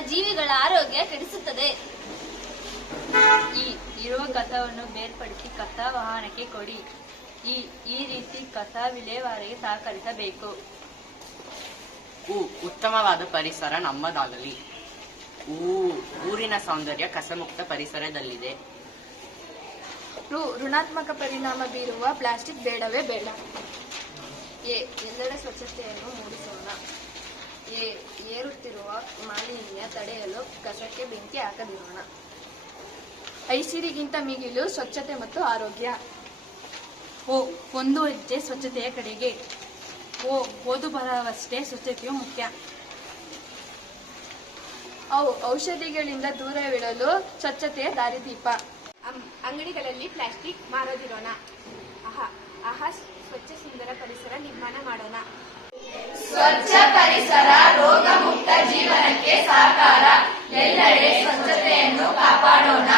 ಜೀವಿಗಳ ಆರೋಗ್ಯ ಕೆಡಿಸುತ್ತದೆ. ಇರುವ ಕಸವನ್ನು ಬೇರ್ಪಡಿಸಿ ಕಸ ವಾಹನಕ್ಕೆ ಕೊಡಿ. ಈ ರೀತಿ ಕಸ ವಿಲೇವಾರಿಗೆ ಸಹಕರಿಸಬೇಕು. ಉತ್ತಮವಾದ ಪರಿಸರ ನಮ್ಮದಾಗಲಿ. ಊರಿನ ಸೌಂದರ್ಯ ಕಸಮುಕ್ತ ಪರಿಸರದಲ್ಲಿದೆ. ಋಣಾತ್ಮಕ ಪರಿಣಾಮ ಬೀರುವ ಪ್ಲಾಸ್ಟಿಕ್ ಬೇಡವೇ ಬೇಡ. ಎಲ್ಲೆಡೆ ಸ್ವಚ್ಛತೆಯನ್ನು ಮೂಡಿಸೋಣ. ಏರುತ್ತಿರುವ ಮಾಲಿನ್ಯ ತಡೆಯಲು ಕಸಕ್ಕೆ ಬೆಂಕಿ ಹಾಕದಿರೋಣ. ಐಸಿರಿಗಿಂತ ಮಿಗಿಲು ಸ್ವಚ್ಛತೆ ಮತ್ತು ಆರೋಗ್ಯ. ಒಂದು ಹೆಜ್ಜೆ ಸ್ವಚ್ಛತೆಯ ಕಡೆಗೆ. ಓದು ಬರವಷ್ಟೇ ಸ್ವಚ್ಛತೆಯು ಮುಖ್ಯ. ಔಷಧಿಗಳಿಂದ ದೂರವಿಡಲು ಸ್ವಚ್ಛತೆಯ ದಾರಿದೀಪ. ಅಂಗಡಿಗಳಲ್ಲಿ ಪ್ಲಾಸ್ಟಿಕ್ ಮಾರದಿರೋಣ. ಸ್ವಚ್ಛ ಸುಂದರ ಪರಿಸರ ನಿರ್ಮಾಣ ಮಾಡೋಣ. ಸ್ವಚ್ಛ ಪರಿಸರ ರೋಗ ಮುಕ್ತ ಜೀವನಕ್ಕೆ ಸಹಕಾರ. ಎಲ್ಲೆಡೆ ಸ್ವಚ್ಛತೆಯನ್ನು ಕಾಪಾಡೋಣ.